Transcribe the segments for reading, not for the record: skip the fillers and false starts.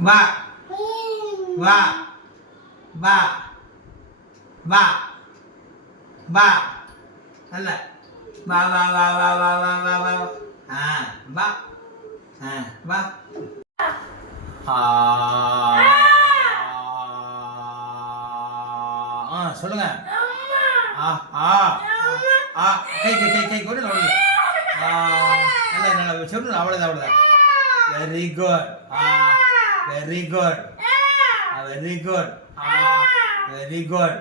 வா வா வா வா வா நல்ல வா வா வா வா வா வா வா வா வா வா சொல்லுங்க கை கை கை கை கொண்டு நல்ல நல்ல சொல்லணும் அவ்வளோதான் அவ்வளோதான் very good very good very good very good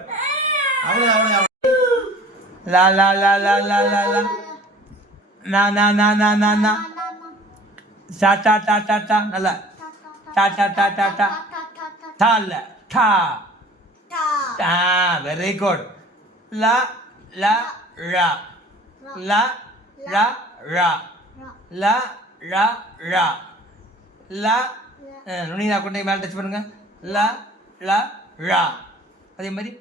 அவ்வளோதான் அவ்வளோதான் லா லா லா லா லா லா லா நா நா நா நா நா நா டா டா டா டா டா நல்ல டா டா டா டா டா டா இல்ல டா வெரி குட் லா லா ரா லா லா ரா லா லா ரா லா நுனியா கொண்டே மேலே டச் பண்ணுங்க லா லா ரா அதே மாதிரி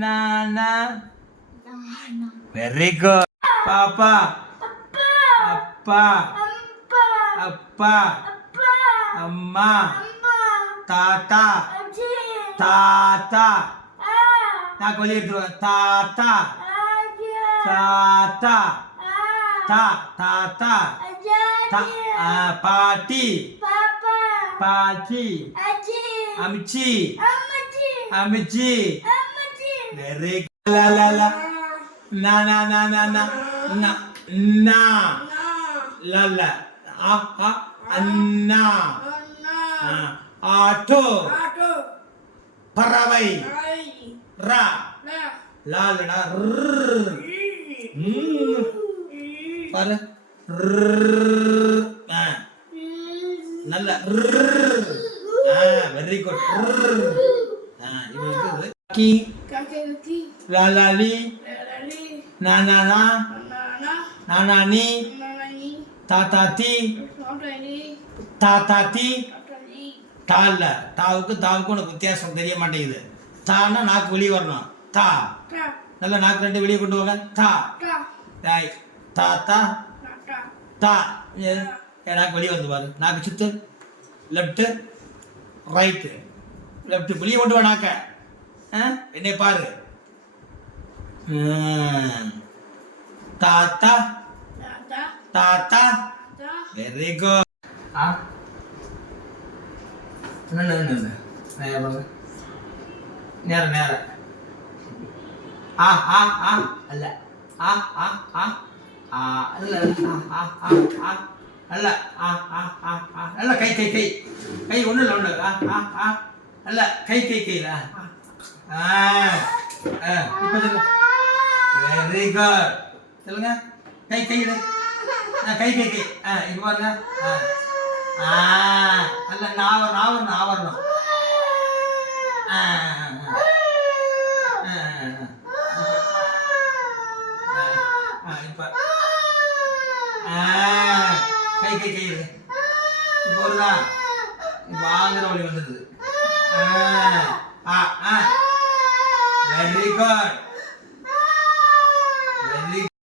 நா நா வெரி குட் பாப்பா அப்பா அப்பா அம்மா தாத்தா தாத்தா நான் கொஞ்சம் எடுத்துருவேன் தாத்தா தாத்தா தா தாத்தா பாட்டி பாட்டி அமிச்சி அமிச்சி வெரி லா லா லா நா நா நா நா நா நா நா லா லா அண்ணா ஆட்டோ பறவை ரா லாலடா பாரு நல்ல வெரி குட் கி லாலாலி நானானா நானானி தாத்தாத்தி தாத்தாத்தி தால்ல தாவுக்கு உனக்கு வித்தியாசம் தெரிய மாட்டேங்குது தான்னா நாக்கு வெளியே வரணும் தா நல்லா நாக்கு ரெண்டு வெளியே கொண்டு வாங்க தா தாய் தாத்தா தா நாக்கு வெளியே வந்து பாரு நாக்கு சுத்து லெஃப்ட்டு ரைட்டு லெஃப்ட் வெளியே கொண்டு வா நாக்க என்னை பாரு தாத்தா தாத்தா வெரி குட் நேரம் நேரம் அல்ல அல்ல அல்ல கை கை கை கை ஒண்ணு இல்லை ஒண்ணு அல்ல கை கை கைல இப்போ வெரி குட் சொல்லுங்க கை கை கை கை கை இப்போ பாருங்க அல்ல நாவரணும் ஆவரணும் இப்போ கை கை கை இப்போ வருதா இப்போ ஆங்கிற வழி வந்துடுது வெரி குட்